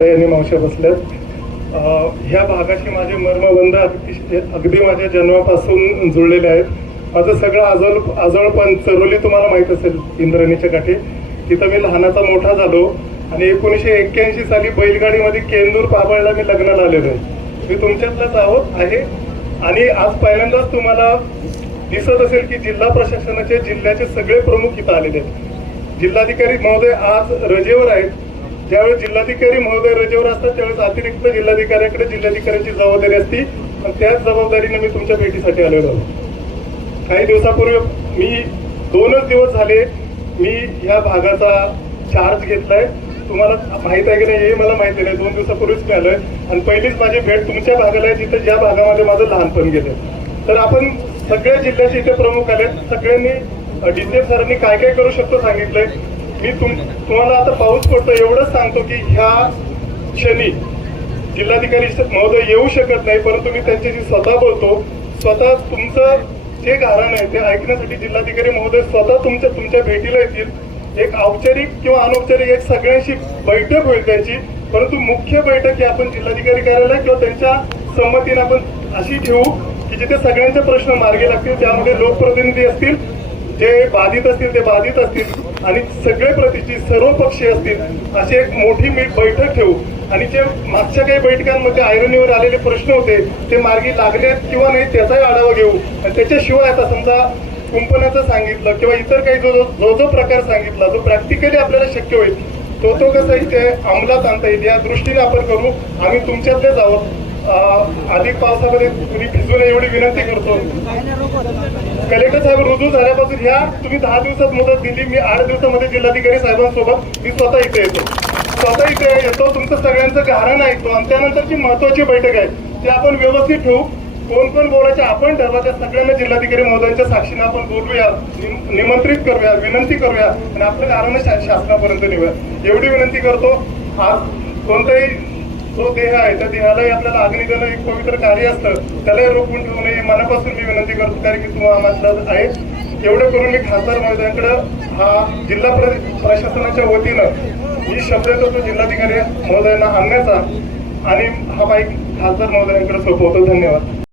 यांनी मावशा बसल्यात ह्या भागाशी माझे मर्मबंध अगदी अगदी माझ्या जन्मापासून जुळलेले आहेत. माझं सगळं आजोळ आजोळपण चरोली तुम्हाला माहीत असेल इंद्रणीच्या काठी. तिथं मी लहानाचा मोठा झालो आणि एकोणीसशे एक्क्याऐंशी साली बैलगाडीमध्ये केंदूर पाबळला मी लग्नाला आलेलो आहे. मी तुमच्यातलाच आहोत आहे. आणि आज पहिल्यांदाच तुम्हाला दिसत असेल की जिल्हा प्रशासनाचे जिल्ह्याचे सगळे प्रमुख इथं आलेले आहेत. जिल्हाधिकारी महोदय आज रजेवर आहेत. ज्यावेळेस जिल्हाधिकारी महोदय रजेवर असतात त्यावेळेस अतिरिक्त जिल्हाधिकाऱ्याकडे जिल्हाधिकाऱ्यांची जबाबदारी असती. पण त्याच जबाबदारीने मी तुमच्या भेटीसाठी आलेलो आहे. काही दिवसापूर्वी मी दोनच दिवस झाले मी या भागाचा चार्ज घेतलाय. तुम्हाला माहीत आहे की नाही हे मला माहिती नाही दोन दिवसापूर्वीच मी आलोय आणि पहिलीच माझी भेट तुमच्या भागाला आहे जिथे ज्या भागामध्ये माझं लहानपण गेलं. तर आपण सगळ्या जिल्ह्याचे इथे प्रमुख आले. सगळ्यांनी डिटेल सरांनी काय काय करू शकतो सांगितलंय? मी तुम तुम्हाला आता पाऊस पडतो एवढंच सांगतो की ह्या क्षणी जिल्हाधिकारी महोदय येऊ शकत नाही परंतु मी त्यांच्याशी स्वतः बोलतो. स्वतः तुमचं जे गारण आहे ते ऐकण्यासाठी जिल्हाधिकारी महोदय स्वतः तुमच्या तुमच्या भेटीला येतील. एक औपचारिक किंवा अनौपचारिक एक सगळ्यांशी बैठक होईल त्यांची. परंतु मुख्य बैठक ही आपण जिल्हाधिकारी कार्यालय किंवा त्यांच्या संमतीने आपण अशी ठेवू की जिथे सगळ्यांचे प्रश्न मार्गी लागतील त्यामध्ये लोकप्रतिनिधी असतील जे बाधित असतील ते बाधित असतील आणि सगळे प्रतिष्ठित सर्व पक्षी असतील अशी एक मोठी मी बैठक ठेवू. आणि जे मागच्या काही बैठकांमध्ये आयरनीवर आलेले प्रश्न होते ते मार्गी लागले किंवा नाही त्याचाही आढावा घेऊ. आणि त्याच्याशिवाय आता समजा कुंपणाचं सांगितलं किंवा इतर काही जो जो- जो जो प्रकार सांगितला जो प्रॅक्टिकली आपल्याला शक्य होईल तो तो कसा इथे अंमलात आणता येईल या दृष्टीने आपण करू. आम्ही तुमच्यातलेच आहोत. अधिक पावसामध्ये तुम्ही भिजू नये एवढी विनंती करतो. कलेक्टर साहेब रुजू झाल्यापासून ह्या तुम्ही दहा दिवसात मुदत दिली मी आठ दिवसामध्ये जिल्हाधिकारी साहेबांसोबत मी स्वतः इथे येतो. स्वतः इथे येतो तुमचं सगळ्यांचं गाणं ऐकतो आणि त्यानंतरची महत्वाची बैठक आहे. ती आपण व्यवस्थित ठेवू. कोण कोण बोलायचे आपण ठरवा त्या सगळ्यांना जिल्हाधिकारी महोदयांच्या साक्षीने आपण बोलूया निम- निमंत्रित करूया विनंती करूया आणि आपलं कारण शासनापर्यंत नेऊया. एवढी विनंती करतो. आज कोणताही जो देह आहे त्या देहालाही आपल्याला अग्नी देणं एक पवित्र कार्य असतं. त्यालाही रोखून ठेवू नये मनापासून मी विनंती करतो कारण की तुम्हाला आम्हाला आहे. एवढं करून मी खासदार महोदयांकडं हा जिल्हा प्रशासनाच्या वतीनं ही शब्द तो जिल्हाधिकारी महोदयांना आणण्याचा. आणि हा बाईक खासदार महोदयांकडे सोपवतो. धन्यवाद.